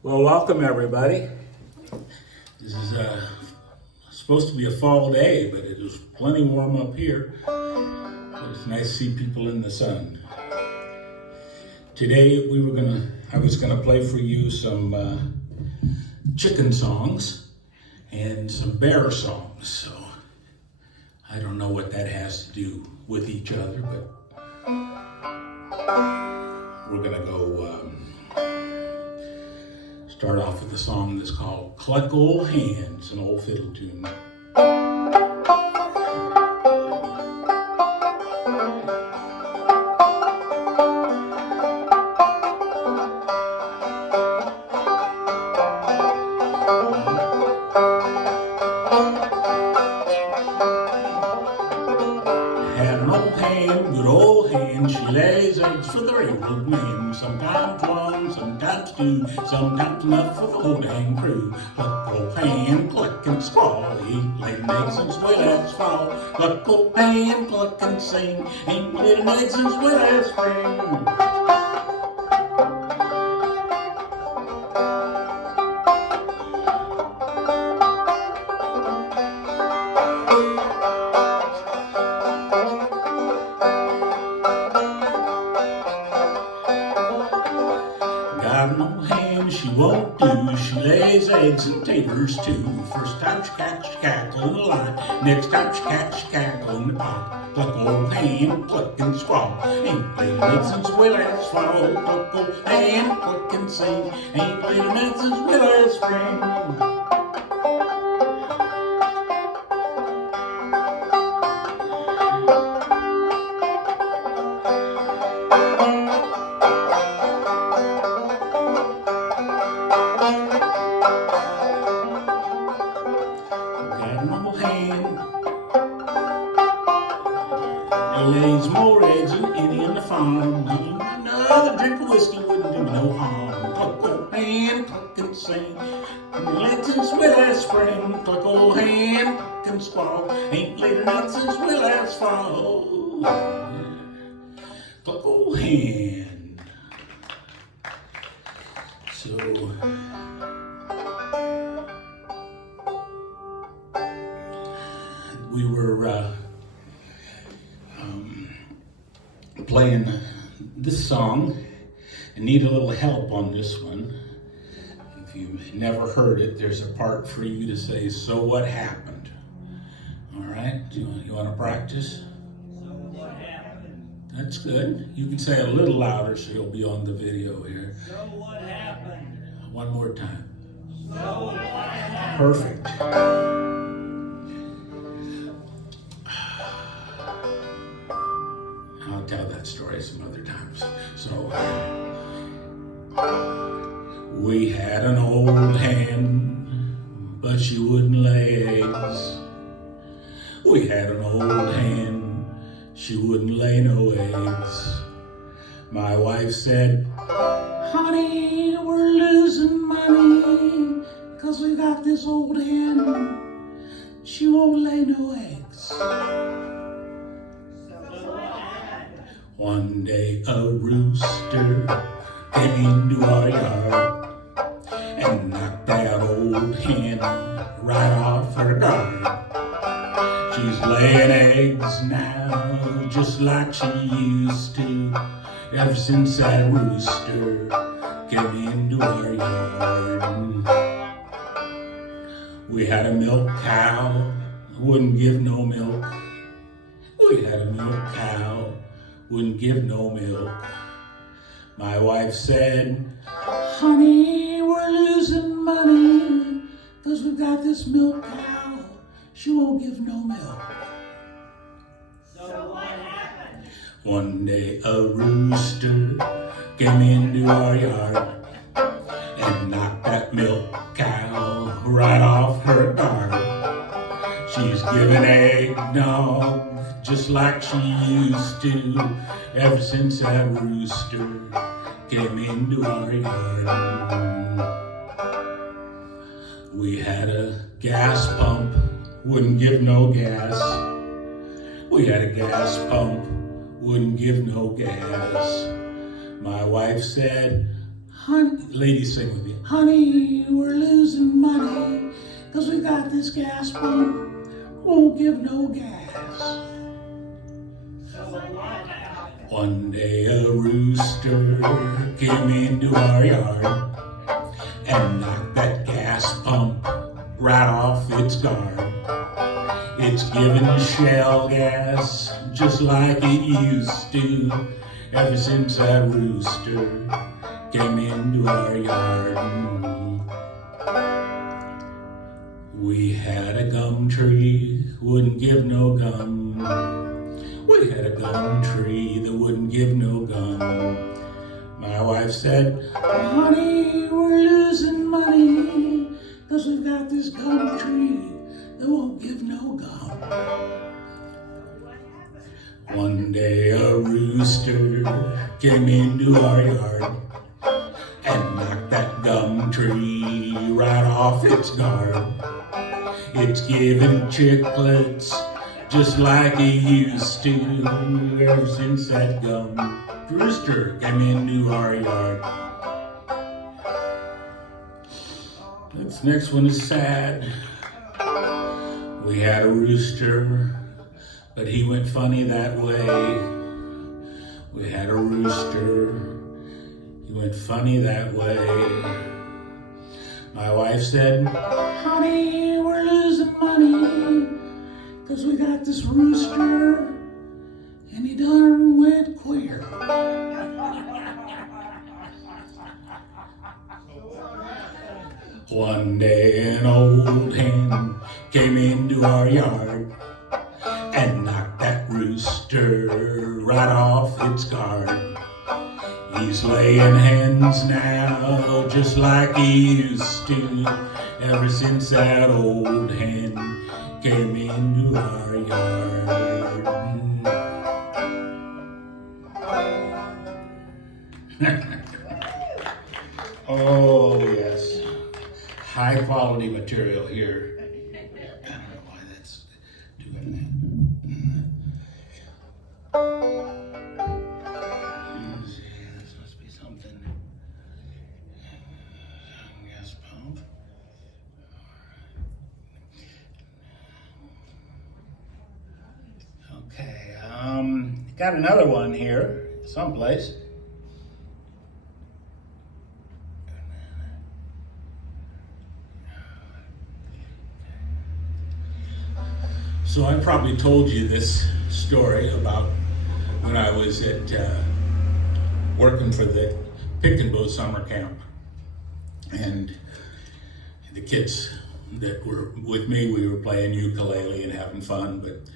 Well, welcome everybody. This is supposed to be a fall day, but it is plenty warm up here. But it's nice to see people in the sun. Today I was gonna play for you some chicken songs and some bear songs. So I don't know what that has to do with each other, but we're gonna go start off with a song that's called Cluck Old Hands, an old fiddle tune. Had an old hand, good old hand, she lays eggs for the railroad men. Sometimes one, sometimes two, sometimes enough for the whole dang crew. Cluck old hand, cluck and squall, ain't laid an egg since way last fall. Cluck old hand, cluck and sing, ain't laid an egg since way last spring. Got an old hand she won't do, she lays eggs and taters too. First time she cackle in the line, next time she cackle in the pot. Cluck old hand, cluck and squall, ain't laid an egg since way last fall. Cluck old hand, cluck and sing, ain't laid an egg since way last spring. Got an old hand, lays more eggs than any on the farm. Another drink of whiskey wouldn't do no harm. Cluck old hand, cluck and sing, laid since way last spring. Cluck old hand, cluck and squall, ain't laid an egg since way last fall. Cluck old hand. So we were playing this song and need a little help on this one. If you've never heard it, there's a part for you to say, "So what happened?" All right, you want to practice? So what happened? That's good. You can say it a little louder so you'll be on the video here. So what happened? One more time. So what happened? Perfect. I'll tell that story some other times. So, we had an old hen, but she wouldn't lay eggs. We had an old hen, she wouldn't lay no eggs. My wife said, "Honey, we're losing money, 'cause we got this old hen, she won't lay no eggs." One day a rooster came into our yard and knocked that old hen right off her guard. She's laying eggs now just like she used to, ever since that rooster came into our yard. We had a milk cow, wouldn't give no milk. We had a milk cow, wouldn't give no milk. My wife said, "Honey, we're losing money, 'cause we've got this milk cow, she won't give no milk." So what happened? One day a rooster came into our yard and knocked that milk cow right off her guard. She's giving eggnog just like she used to, ever since that rooster came into our yard. We had a gas pump, wouldn't give no gas. We had a gas pump, wouldn't give no gas. My wife said, Honey, ladies sing with me. Honey, we're losing money, 'cause we got this gas pump, won't give no gas. So what happened? One day a rooster came into our yard and knocked that gas pump right off its guard. It's giving shell gas just like it used to, ever since that rooster came into our yard. We had a gum tree, wouldn't give no gum. We had a gum tree that wouldn't give no gum. My wife said, honey, we're losing money, 'cause we've got this gum tree that won't give no gum. One day a rooster came into our yard and knocked that gum tree right off its guard. It's giving chiclets just like it used to, ever since that gum rooster came into our yard. This next one is sad. We had a rooster, but he went funny that way. We had a rooster, he went funny that way. My wife said, honey, we're losing money, 'cause we got this rooster, and he done went queer. One day an old hen came into our yard and knocked that rooster right off its guard. He's laying hens now just like he used to, ever since that old hen came into our yard. Oh yes, high quality material here. I don't know why that's doing that. Let's see, this must be something. Gas pump. Okay, got another one here someplace. So I probably told you this story about when I was at working for the Pick and Bow summer camp, and the kids that were with me, we were playing ukulele and having fun, but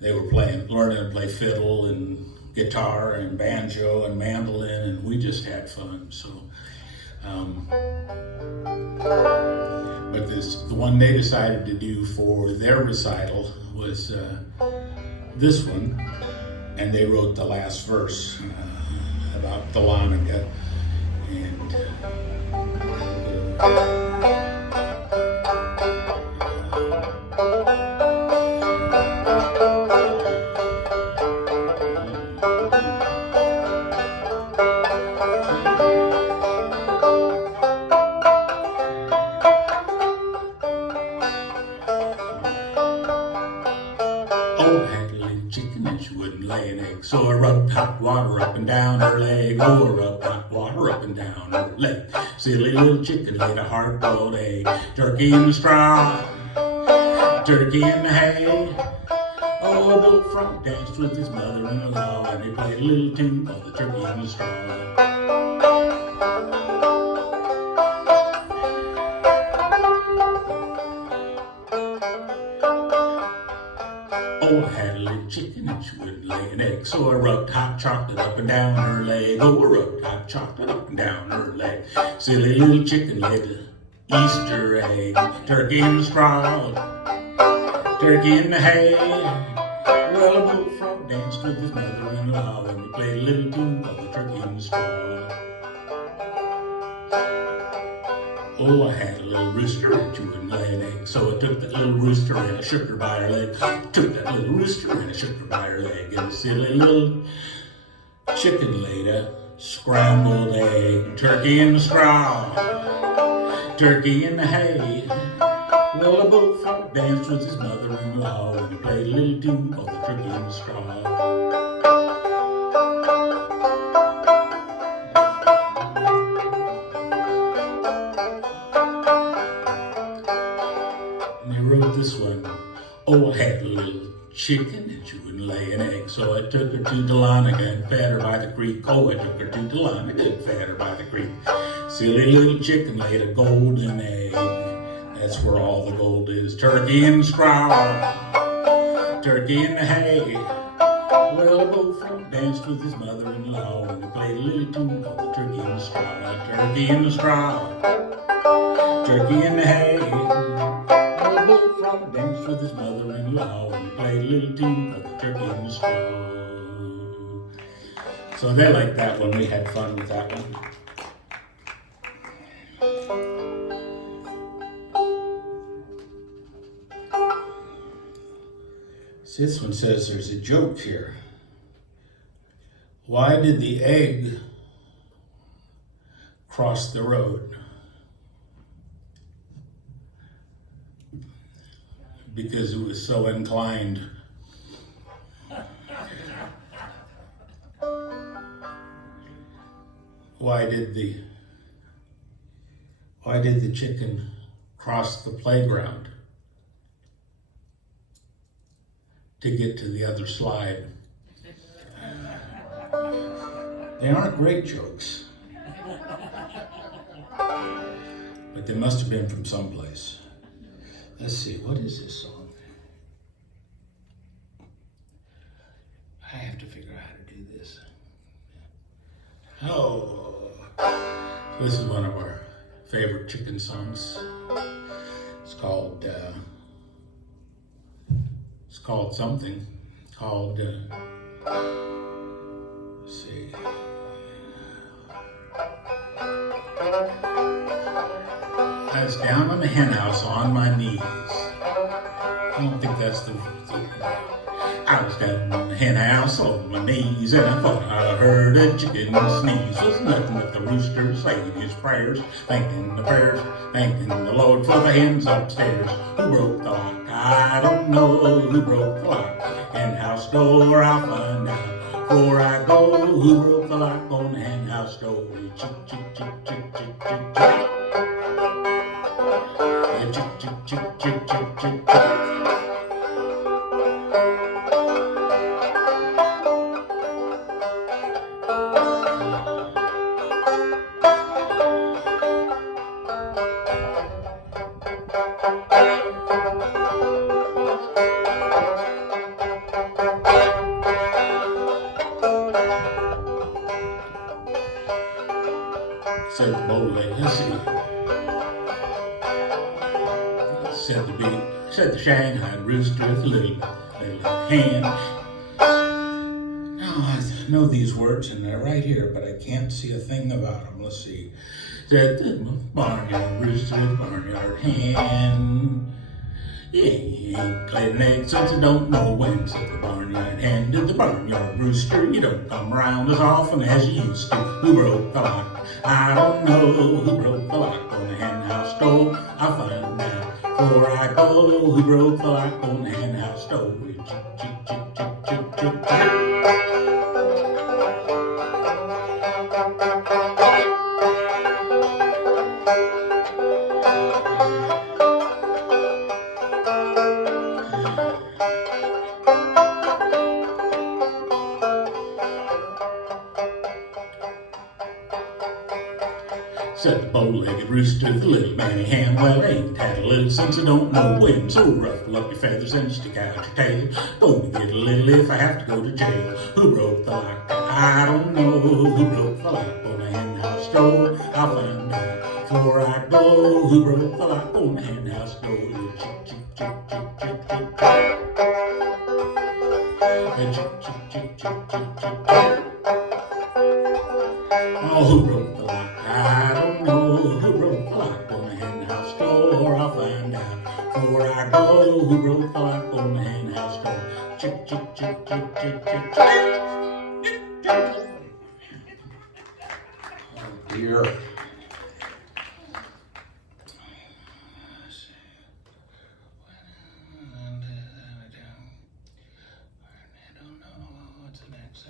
they were learning to play fiddle and guitar and banjo and mandolin, and we just had fun. So, but the one they decided to do for their recital was this one, and they wrote the last verse about the Dahlonega, and oh, had a little chicken and she wouldn't lay an egg, so I rubbed hot water up and down her leg. Oh, I rubbed hot water up and down her leg. Silly little chicken laid a hard-boiled egg. Turkey in the straw, turkey in the hay. Oh, a bullfrog danced with his mother-in-law, and they played a little tune called the Turkey in the Straw. Oh, I had a little chicken and she wouldn't lay an egg, so I rubbed hot chocolate up and down her leg. Oh, I rubbed hot chocolate up and down her leg. Silly little chicken laid an Easter egg. Turkey in the straw, turkey in the hay. Well, a bullfrog danced with his mother-in-law, and they played a little tune called the Turkey in the Straw. Oh, I had a little rooster and she wouldn't lay an egg, so I took that little rooster and I shook her by her leg. Took that little rooster and I shook her by her leg, and the silly little chicken laid a scrambled egg, turkey in the straw, turkey in the hay. Well, a bullfrog danced with his mother-in-law and he played a little tune called the turkey in the straw. And he wrote this one. Oh, I had a little chicken and she wouldn't lay an egg, so I took her to Dahlonega and fed her by the creek. Oh, I took her to Dahlonega and fed her by the creek. Silly little chicken laid a golden egg. That's where all the gold is. Turkey in the straw, turkey in the hay. Well, a bullfrog danced with his mother-in-law and he played a little tune called the turkey in the straw. Turkey in the straw, turkey in the hay. Well, a bullfrog danced with his mother-in-law and he played a little tune called the turkey in the straw. So they liked that one. We had fun with that one. This one says there's a joke here. Why did the egg cross the road? Because it was so inclined. Why did the chicken cross the playground to get to the other slide? They aren't great jokes, but they must have been from someplace. Let's see, what is this song? I have to figure out how to do this. Oh, this is one of our favorite chicken songs. It's called something. Called, let's see. I was down on the hen house on my knees. I don't think that's the I was down on the hen house on my knees and I thought I heard a chicken sneeze. Was nothing but the rooster saying his prayers, thanking the prayers, thanking the Lord for the hens upstairs. Who broke the lock? I don't know who broke the lock. Hen house door, I'll find out. Before I go, who broke the lock on the hen house door? Chick, chick, chick, chick, chick, chick, chick. Chick, chick, chick, chick, chick, chick, chick. Said the bow leg, let's see. Said the Shanghai rooster with a little hand. Now I know these words and they're right here, but I can't see a thing about them. Let's see. Said the barnyard rooster with a barnyard hen. He ain't laid an egg since I don't know when. Said the barnyard hen to the barnyard rooster. You don't come around as often as you used to. Who broke the lock? I don't know who broke the lock on the hen house door. I'll find out before I go. Who broke the lock on the hen house door? Chick, chick, chick, chick, chick, chick, chick. Said the bow-legged rooster, the little manny ham. Well, I ain't had a little since I don't know when. So ruffle up your feathers and stick out your tail. Gonna get a little if I have to go to jail. Who broke the lock? I don't know who broke the lock on the hen house door. I'll find out before I go. Who broke the lock on the hen house door? Chick, chick, chick, chick, chick, chick, chick. Chick, chick, chick, chick, chick, chick, chick. Oh, who broke the lock? I don't know who broke the lock on the hen house door. I'll find out before I go. Who broke the lock on the hen house door? Chick, chick, chick, chick, chick, chick, chick. here.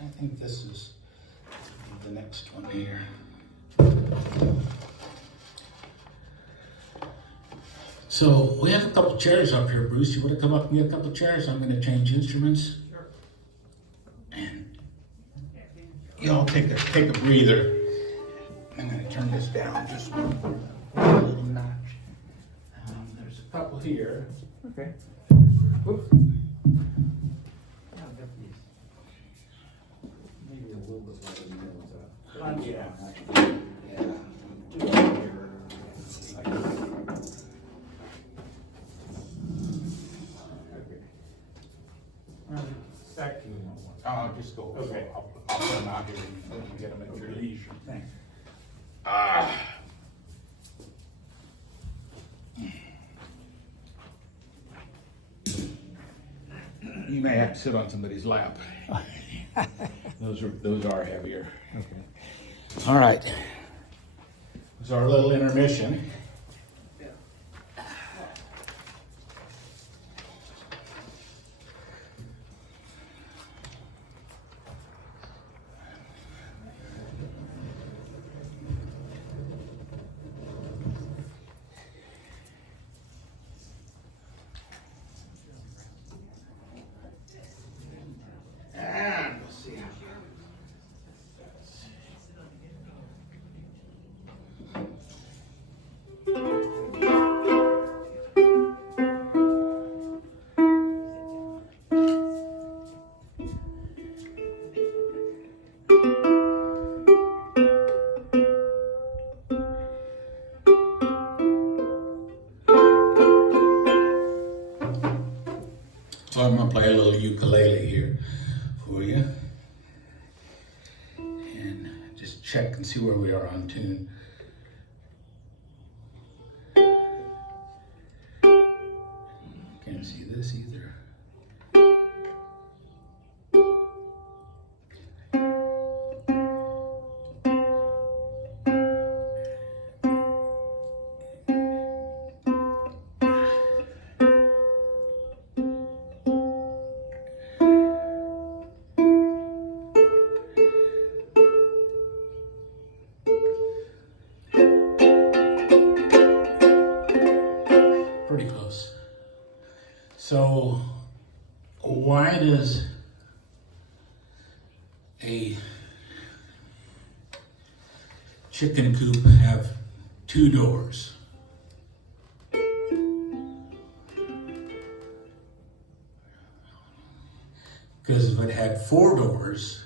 I think this is the next one here. So we have a couple chairs up here, Bruce. You want to come up and get a couple chairs? I'm going to change instruments. Sure. And y'all take a breather. I'm going to turn this down just a little notch. There's a couple here. Okay. Whoops. Yeah, I've got these. Maybe a little bit lower than those. Back to you. I'll just go. Okay. I'll put them out here and you get them at your leisure. Thanks. You may have to sit on somebody's lap. Those are heavier. Okay. All right. It's our little intermission. And we'll see. So I'm gonna play a little ukulele here for you. And just check and see where we are on tune. Can't see this either. Pretty close. So, why does a chicken coop have two doors? Because if it had four doors,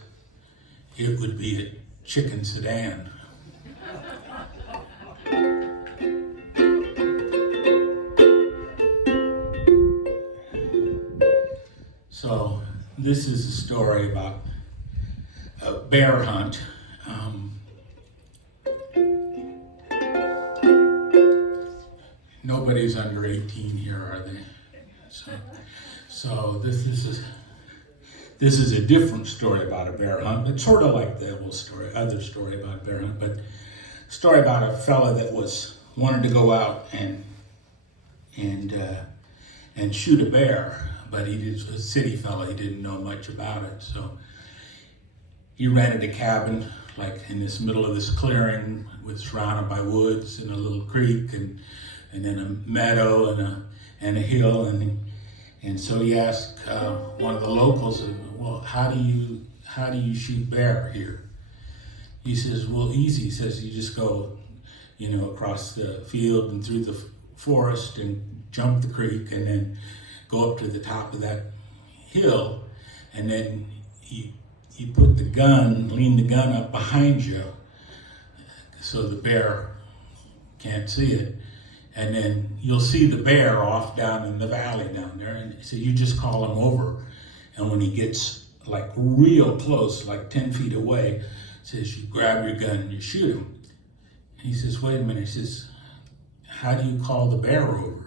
it would be a chicken sedan. So this is a story about a bear hunt. Nobody's under 18 here, are they? So this is a different story about a bear hunt. It's sort of like the other story about a bear hunt, but a story about a fella that wanted to go out and shoot a bear. But he was a city fella, he didn't know much about it. So he rented a cabin like in this middle of this clearing, was surrounded by woods and a little creek and then a meadow and a hill. And so he asked one of the locals, well, how do you shoot bear here? He says, well, easy. He says, you just go, across the field and through the forest and jump the creek and then go up to the top of that hill, and then you lean the gun up behind you so the bear can't see it, and then you'll see the bear off down in the valley down there, and so you just call him over, and when he gets like real close, like 10 feet away, says you grab your gun and you shoot him. And he says, wait a minute. He says, how do you call the bear over?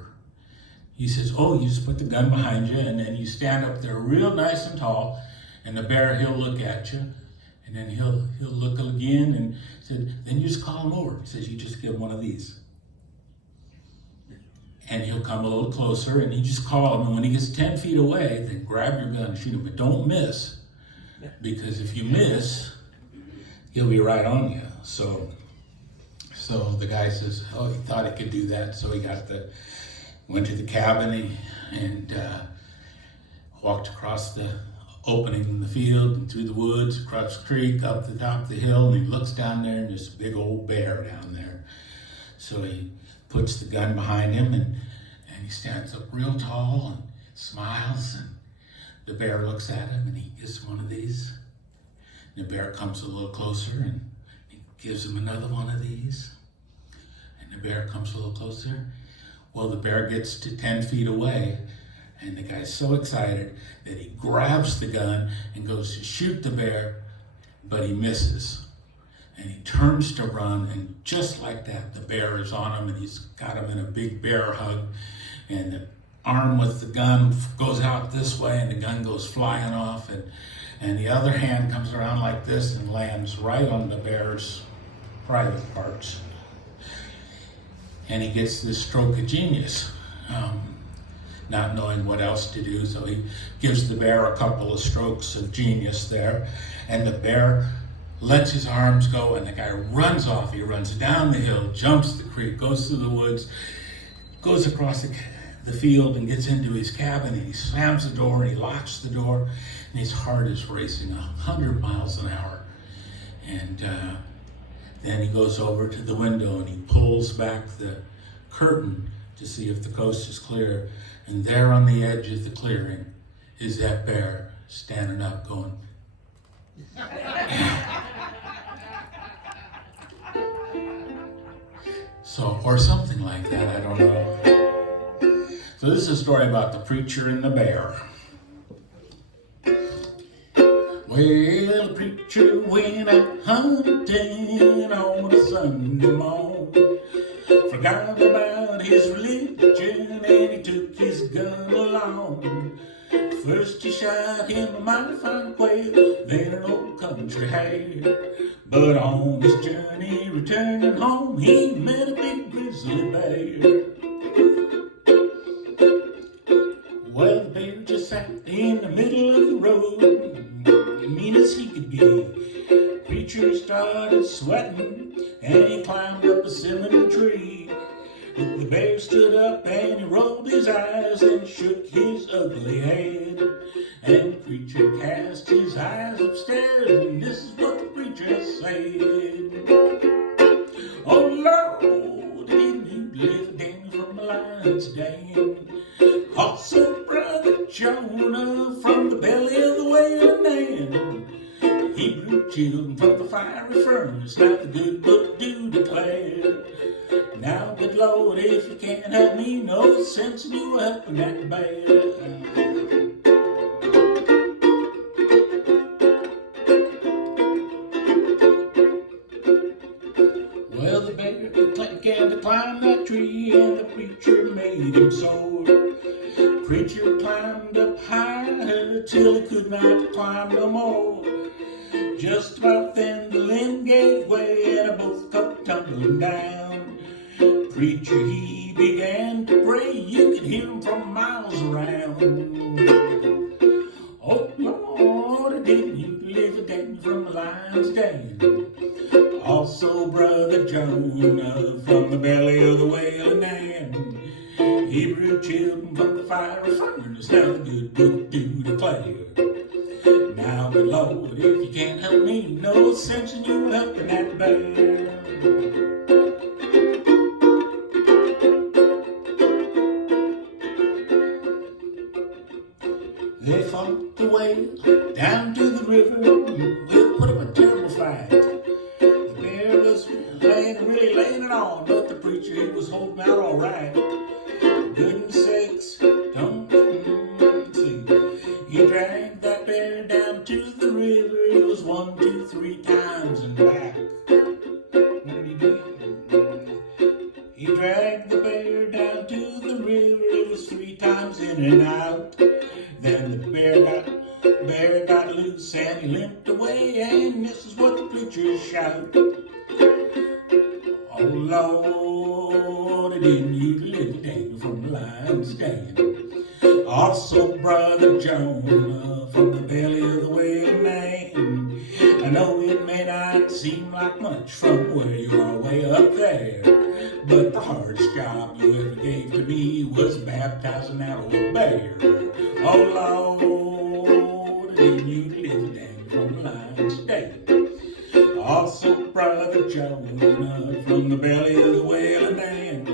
He says, oh, you just put the gun behind you and then you stand up there real nice and tall and the bear, he'll look at you And then he'll look again and said, then you just call him over. He says, you just give him one of these. And he'll come a little closer and you just call him. And when he gets 10 feet away, then grab your gun and shoot him. But don't miss. Because if you miss, he'll be right on you. So the guy says, oh, he thought he could do that. So he went to the cabin and walked across the opening in the field and through the woods, across the creek, up the top of the hill, and he looks down there and there's a big old bear down there. So he puts the gun behind him and he stands up real tall and smiles, and the bear looks at him and he gives him one of these. And the bear comes a little closer and he gives him another one of these. And the bear comes a little closer. Well, the bear gets to 10 feet away, and the guy's so excited that he grabs the gun and goes to shoot the bear, but he misses. And he turns to run, and just like that, the bear is on him, and he's got him in a big bear hug. And the arm with the gun goes out this way, and the gun goes flying off, and the other hand comes around like this and lands right on the bear's private parts. And he gets this stroke of genius, not knowing what else to do. So he gives the bear a couple of strokes of genius there, and the bear lets his arms go, and the guy runs off. He runs down the hill, jumps the creek, goes through the woods, goes across the field and gets into his cabin, and he slams the door and he locks the door, and his heart is racing 100 miles an hour. And then he goes over to the window and he pulls back the curtain to see if the coast is clear. And there on the edge of the clearing is that bear standing up going, so, or something like that, I don't know. So this is a story about the preacher and the bear. Well, the preacher went out hunting on a Sunday morning, forgot about his religion and he took his gun along. First he shot him a mighty fine quail, then an old country hare. But on his journey returning home, he met a big grizzly bear. Well, the bear just sat in the middle of the road, mean as he could be. Preacher started sweating and he climbed up a cinnamon tree. The bear stood up and he rolled his eyes and shook his ugly head. And the preacher cast his eyes upstairs, and this is what the preacher said. Oh Lord, didn't you live a day from a lion's den? Also brother Jonah from the belly of the whale man. Hebrew children from the fiery furnace, like the good book do declare. Now, good Lord, if you can't help me, no sense in you helping that bear. Well, the bear began to climb that tree, and the preacher made him sore. Preacher climbed up higher till he could not climb no more. Just about then the limb gave way, and both come tumbling down. Preacher, he began to pray, you could hear him from miles around. Oh Lord, didn't you live a day from a lion's den? Also brother Jonah from the belly of the whale and man. Hebrew children from the fiery furnace, how the good book do declare. Now, good Lord, if you can't help me, no sense in you helping that bear. They fought the whale down to the river, it put up a terrible fight. The bear was really laying it on, but the preacher, he was holding out all right. Goodness sakes, don't see. He dragged that bear down to the river, it was 1, 2, 3 times and back. What did he do? He dragged the bear down to the river, it was 3 times in and out. Then the bear got loose and he limped away, and this Oh Lord, didn't you live Daniel from the lion's den? Also Brother Jonah from the belly of the whale man. I know it may not seem like much from where you are way up there, but the hardest job you ever gave to me was baptizing that old bear. Oh Lord, didn't you live Daniel from the lion's den? Also Brother Jonah from the belly of the whale man.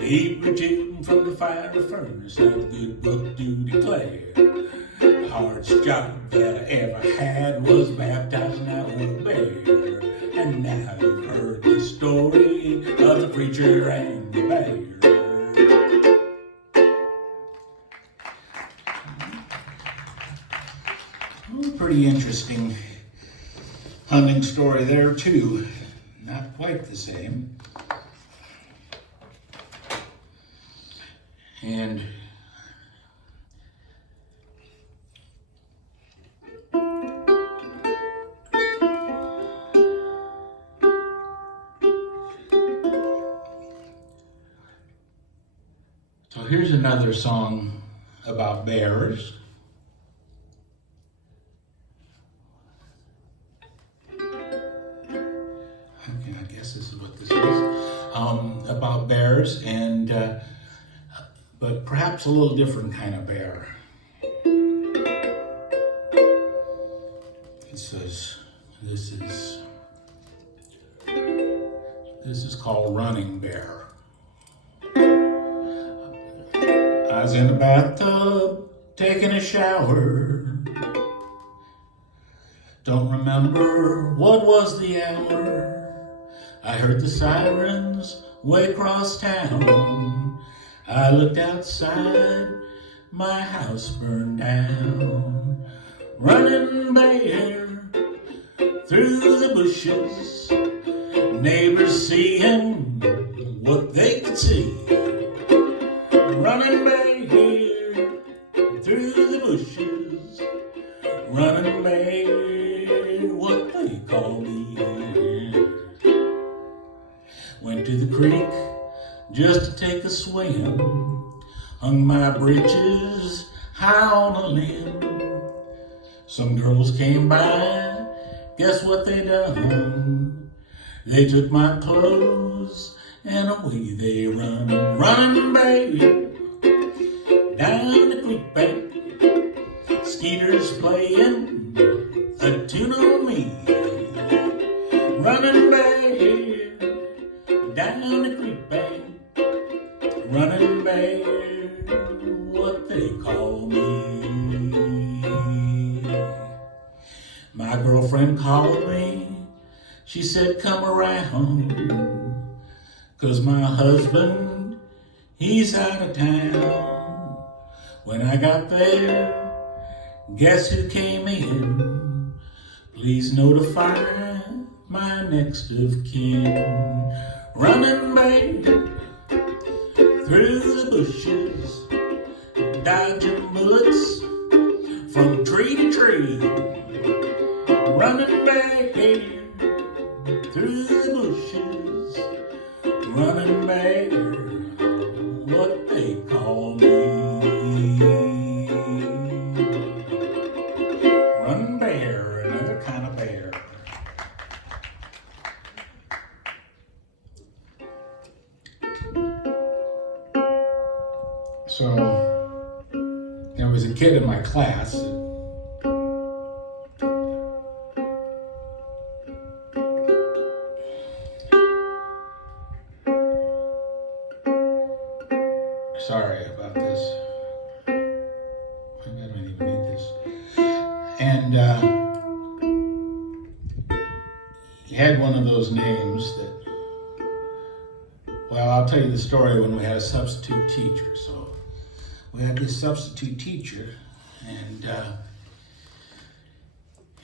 He returned from the fiery furnace, like the good book do declare. The hardest job that I ever had was baptizing that old bear. And now you've heard the story of the preacher and the bear. Pretty interesting hunting story there too. Not quite the same. And so here's another song about bears. Okay, I guess this is what this is. About bears, and but perhaps a little different kind of bear. It says this is called Running Bear. I was in the bathtub taking a shower. Don't remember what was the hour. I heard the sirens way across town. I looked outside, my house burned down. Running bear through the bushes, neighbors seeing what they could see. Running bear through the bushes, running bear, what they call me. Went to the creek just to take a swim, hung my britches high on a limb. Some girls came by, guess what they done? They took my clothes and away they run. Running baby down the creek bank, skeeters playing a tune on me. Running baby down the creek bank, running bear, what they call me. My girlfriend called me, she said come around, 'cause my husband, he's out of town. When I got there, guess who came in? Please notify my next of kin. Running back through the bushes, dodging bullets from tree to tree. Running back through the bushes, running back, what they call me. Run bear, another kind of bear. So there was a kid in my class sorry about this. I don't even need this. And he had one of those names that, well, I'll tell you the story when we had a substitute teacher. So we had this substitute teacher,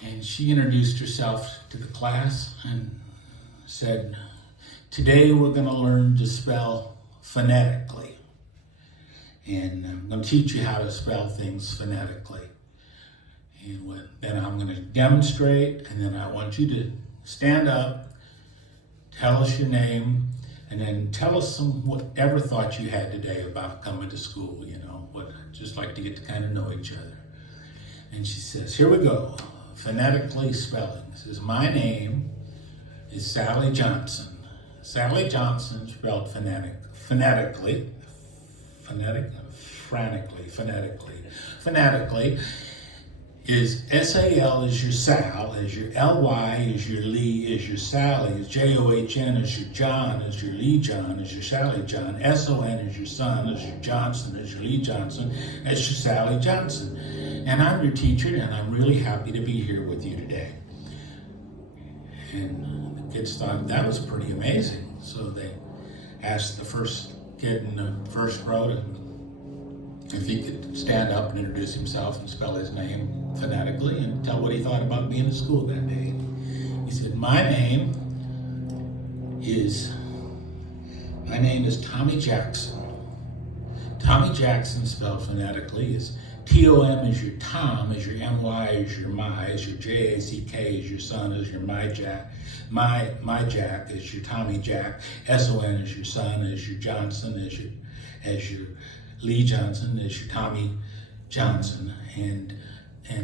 and she introduced herself to the class and said, today we're going to learn to spell phonetically. And I'm going to teach you how to spell things phonetically. And then I'm going to demonstrate, and then I want you to stand up, tell us your name, and then tell us whatever thoughts you had today about coming to school, just like to get to kind of know each other. And she says, here we go, phonetically spelling. It says, my name is Sally Johnson. Sally Johnson spelled phonetically is S-A-L is your Sal, is your L-Y is your Lee, is your Sally, is J-O-H-N is your John, is your Lee John, is your Sally John, S-O-N is your son, is your Johnson, is your Lee Johnson, is your Sally Johnson. And I'm your teacher, and I'm really happy to be here with you today. And the kids thought that was pretty amazing. So they asked the first kid in the first row if he could stand up and introduce himself and spell his name phonetically and tell what he thought about being in school that day. He said, my name is Tommy Jackson. Tommy Jackson spelled phonetically is T-O-M is your Tom, is your M-Y is your my, is your J-A-C-K is your son, is your my Jack, my Jack is your Tommy Jack, S-O-N is your son, is your Johnson, is your Lee Johnson, is your Tommy Johnson, and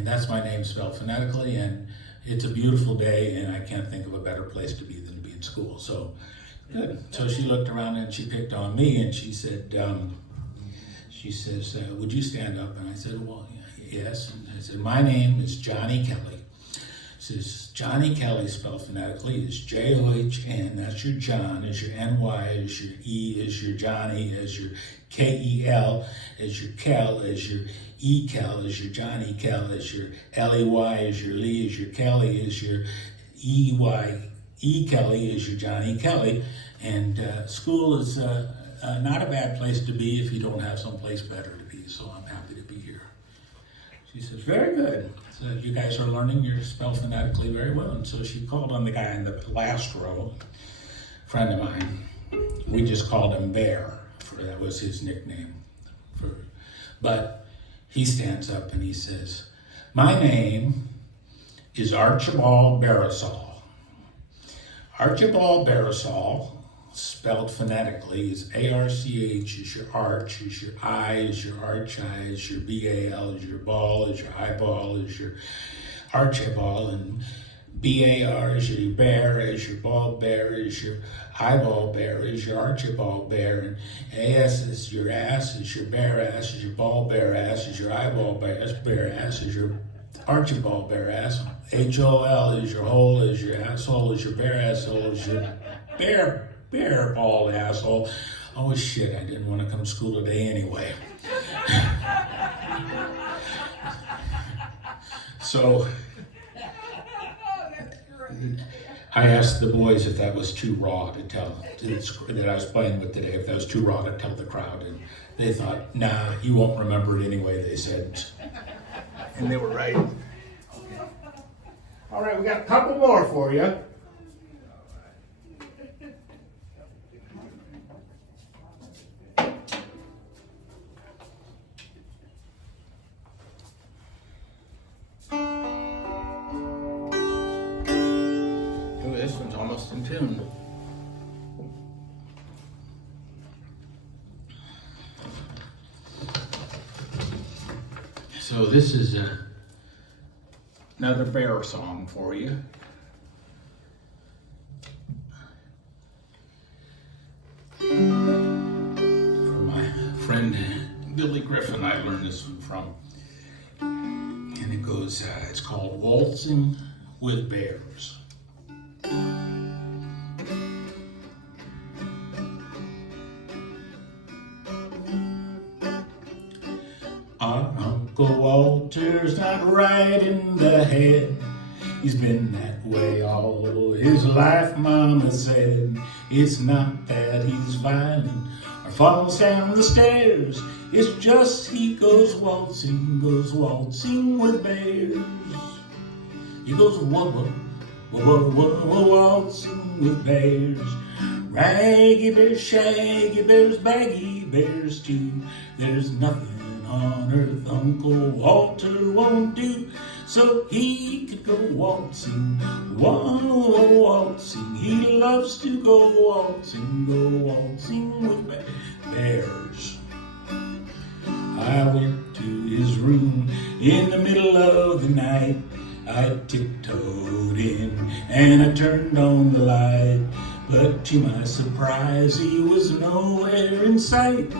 that's my name spelled phonetically, and it's a beautiful day, and I can't think of a better place to be than to be in school. So, good. So she looked around and she picked on me, and she said, would you stand up? And I said, well, yes. And I said, my name is Johnny Kelley. She says, Johnny Kelley spelled phonetically is J-O-H-N, that's your John, is your N-Y, is your E, is your Johnny, is your K-E-L, is your Kell, is your E-Kell, is your Johnny Kell, is your L-E-Y, is your Lee, is your Kelley, is your E-Y, E-Kelley, is your Johnny Kelley. And school is not a bad place to be if you don't have someplace better to be, so I'm happy to be here. She says, very good. So you guys are learning your spell phonetically very well. And so she called on the guy in the last row, a friend of mine. We just called him Bear, that was his nickname. But he stands up and he says, my name is Archibald Barisal. Archibald Barisal, spelled phonetically, is A-R-C-H, is your arch, is your I, is your arch-I, is your B-A-L, is your ball, is your eyeball, is your Archibald, and B-A-R is your bear, is your ball bear, is your eyeball bear, is your Archibald bear, and A-S is your ass, is your bear ass, is your ball bear ass, is your eyeball bear ass, is your Archibald bear ass, H-O-L is your hole, is your asshole, is your bear asshole, is your bear ball asshole. Oh shit, I didn't want to come to school today anyway. So I asked the boys if that was too raw to tell that I was playing with today, if that was too raw to tell the crowd, and they thought, nah, you won't remember it anyway, they said. And they were right. Okay. All right, we got a couple more for you. This one's almost in tune. So this is another bear song for you. From my friend Billy Griffin, I learned this one from. And it goes, it's called Waltzing with Bears. Our Uncle Walter's not right in the head. He's been that way all his life, Mama said. It's not that he's violent or falls down the stairs. It's just he goes waltzing with bears. He goes waltzing with bears. Raggy bears, shaggy bears, baggy bears too. There's nothing on earth Uncle Walter won't do. so he could go waltzing, waltzing. He loves to go waltzing with bears. I went to his room in the middle of the night. I tiptoed in and I turned on the light, but to my surprise he was nowhere in sight.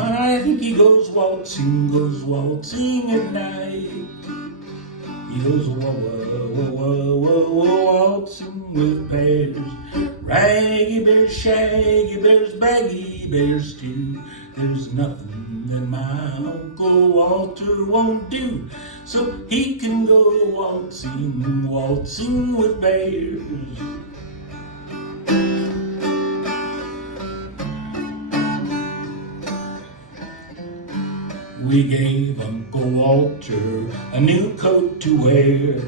I think he goes waltzing at night. He goes waltzing with bears, raggy bears, shaggy bears, baggy bears too. There's nothing that my Uncle Walter won't do, so he can go waltzing with bears. We gave Uncle Walter a new coat to wear.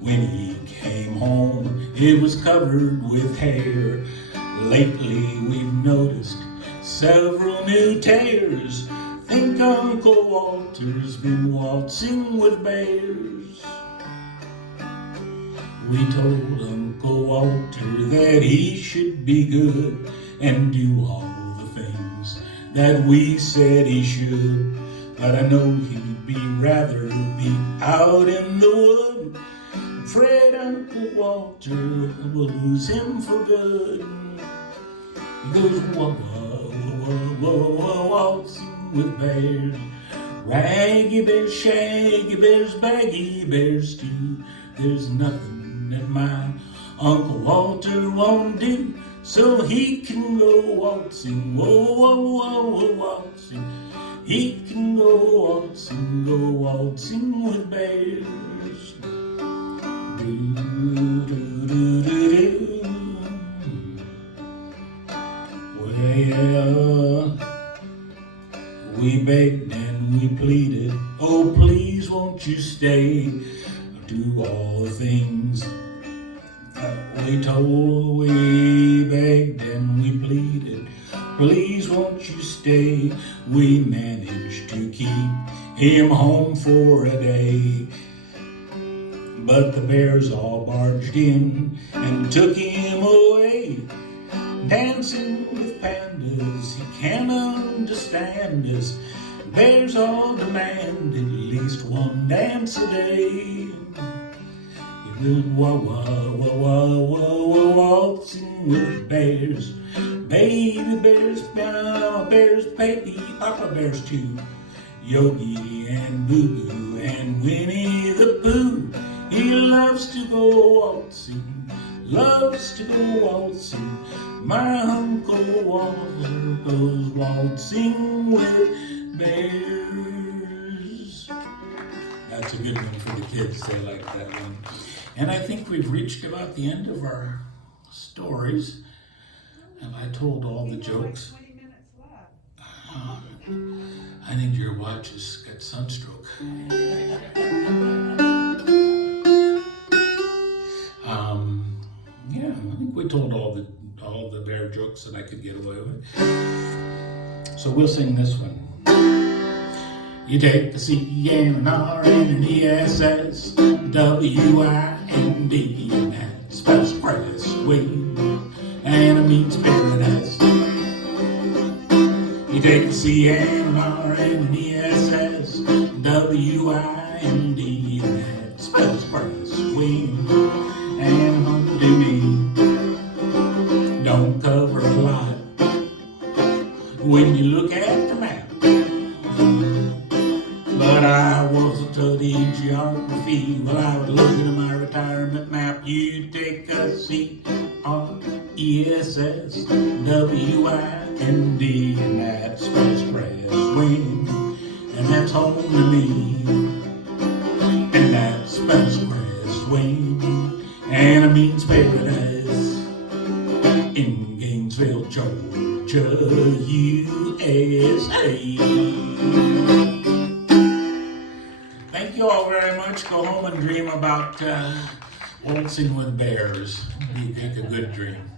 When he came home, it was covered with hair. Lately we've noticed several new tears. Think Uncle Walter's been waltzing with bears. We told Uncle Walter that he should be good and do all the things that we said he should. But I know he'd be rather be out in the wood. Afraid Uncle Walter will lose him for good. He goes waltzing with bears, raggy bears, shaggy bears, baggy bears too. There's nothing that my Uncle Walter won't do, so he can go waltzing, waltzing. He can go waltzing with bears. Well, we begged and we pleaded, oh please won't you stay, do all the things we told. We begged and we pleaded, please won't you stay. We managed to keep him home for a day, but the bears all barged in and took him away. Dancing with pandas, he can't understand us. Bears all demand at least one dance a day. He goes waltzing with bears, baby bears, mama bears, baby papa bears too. Yogi and Boo Boo and Winnie the Pooh. He loves to go waltzing, loves to go waltzing. My Uncle Walter goes waltzing with bears. That's a good one for the kids. They like that one. And I think we've reached about the end of our stories. Have I told all the jokes? 20 minutes left. I think your watch has got sunstroke. Yeah, I think we told all the bear jokes that I could get away with. So we'll sing this one. You take the C-N-R and an E-S-S, W-I-N-D, and that spells grass, wind, and it means paradise. You take the C-N-R and an E-S-S, W-I-N-D, and that spells grass, wind, and home to me. Don't cover a lot when you look at the map. But I was studying geography while I was looking at my retirement map. You take a C-R-E-S-S, W-I-N-D, and that's first grass wind, and that's home to me. And that's first grass wind, and it means paradise in Gainesville, Georgia, USA. Thank you all very much. Go home and dream about waltzing with bears. You take a good dream.